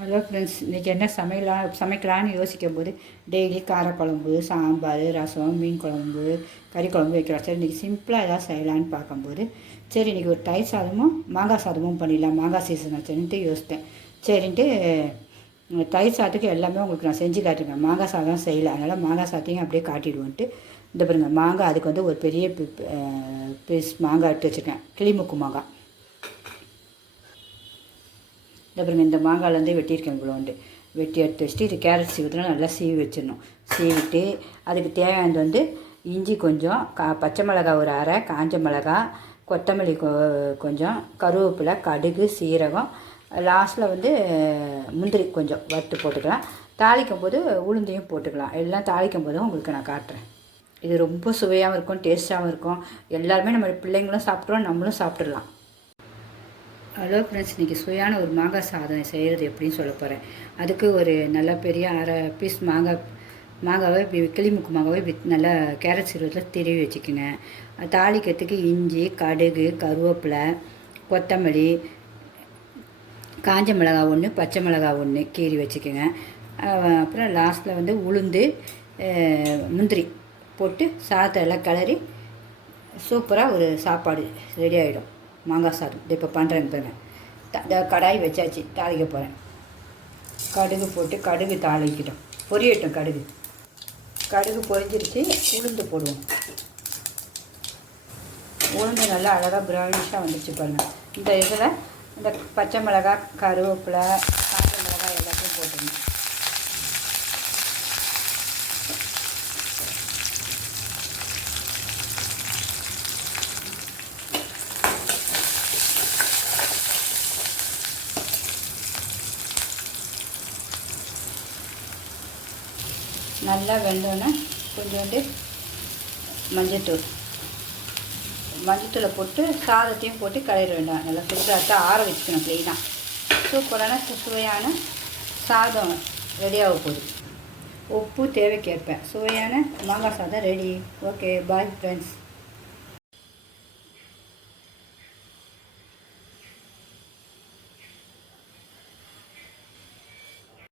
Hello friends, இன்றைக்கி என்ன சமைக்கலான்னு யோசிக்கும் போது டெய்லி காரக்குழம்பு, சாம்பார், ரசம், மீன் குழம்பு, கறி குழம்பு வைக்கிறோம். சரி, இன்றைக்கி சிம்பிளாக எதாவது செய்யலான்னு பார்க்கும்போது சரி இன்றைக்கி ஒரு தயிர் சாதமும் மாங்காய் சாதமும் பண்ணிடலாம். மாங்காய் சீசன் ஆச்சுன்ட்டு யோசித்தேன். சரின்ட்டு தயிர் சாதத்துக்கு எல்லாமே உங்களுக்கு நான் செஞ்சு காட்டுறேன். மாங்காய் சாதம் செய்யலை, அதனால் மாங்காய் சாதத்தையும் அப்படியே காட்டிடுவோன்ட்டு இந்த பாருங்க, மாங்காய் அதுக்கு வந்து ஒரு பெரிய பீஸ் மாங்காய் எடுத்து வச்சுருக்கேன். கிளிமுக்கு மாங்காய். அப்புறம் இந்த மாங்காயிலேருந்து வெட்டியிருக்கேன். இவ்வளோண்டு வெட்டி எடுத்து வச்சுட்டு இது கேரட் சீவத்தில் நல்லா சீவி வச்சிடணும். சீவிட்டு அதுக்கு தேவையானது வந்து இஞ்சி கொஞ்சம், பச்சை மிளகாய் ஒரு அரை, காஞ்ச மிளகாய், கொத்தமல்லி கொஞ்சம், கருவேப்பிலை, கடுகு, சீரகம், லாஸ்ட்டில் வந்து முந்திரி கொஞ்சம் வறுத்து போட்டுக்கலாம். தாளிக்கும் போது உளுந்தையும் போட்டுக்கலாம். எல்லாம் தாளிக்கும் போதும் உங்களுக்கு நான் காட்டுறேன். இது ரொம்ப சுவையாகவும் இருக்கும், டேஸ்ட்டாகவும் இருக்கும். எல்லாருமே நம்ம பிள்ளைங்களும் சாப்பிட்றோம், நம்மளும் சாப்பிட்றலாம். ஹலோ ஃப்ரெண்ட்ஸ், இன்றைக்கி சுவையான ஒரு மாங்காய் சாதம் செய்கிறது எப்படின்னு சொல்ல போகிறேன். அதுக்கு ஒரு நல்ல பெரிய அரை பீஸ் மாங்காவை கிளிமுக்கு மாங்காவை நல்லா கேரட் சீரகத்தில் திருவி வச்சுக்கோங்க. தாளிக்கிறதுக்கு இஞ்சி, கடுகு, கருவேப்பிலை, கொத்தமல்லி, காஞ்ச மிளகாய் ஒன்று, பச்சை மிளகாய் ஒன்று கீறி வச்சுக்கோங்க. அப்புறம் லாஸ்ட்டில் வந்து உளுந்து, முந்திரி போட்டு சாதத்தை எல்லாம் கிளறி சூப்பராக ஒரு சாப்பாடு ரெடி ஆகிடும். மாங்காய் சாதம் இப்போ பண்ணுறேன். பாருங்க, கடாய் வச்சாச்சு, தாளிக்க போகிறேன். கடுகு போட்டு கடுகு தாளிக்கிட்டோம், பொரியட்டும். கடுகு பொரிஞ்சிருச்சு. உளுந்து போடுவோம். உளுந்து நல்லா அழகாக ப்ரௌனிஷாக வந்துடுச்சு பாருங்கள். இந்த இதில் இந்த பச்சை மிளகாய், கருவேப்பிலை, காஞ்ச மிளகாய் எல்லாத்தையும் போட்டுருணும். நல்லா வெந்தோன்னே கொஞ்சோண்டு மஞ்சத்தூளை போட்டு சாதத்தையும் போட்டு கிளற வேண்டாம். நல்லா சுடுறாச்சா ஆற வச்சுக்கணும் க்ளீனாக. சூப்பரான சுவையான சாதம் ரெடியாக போகுது. உப்பு தேவைக்கேற்பேன். சுவையான மாங்காய் சாதம் ரெடி. Okay, bye friends.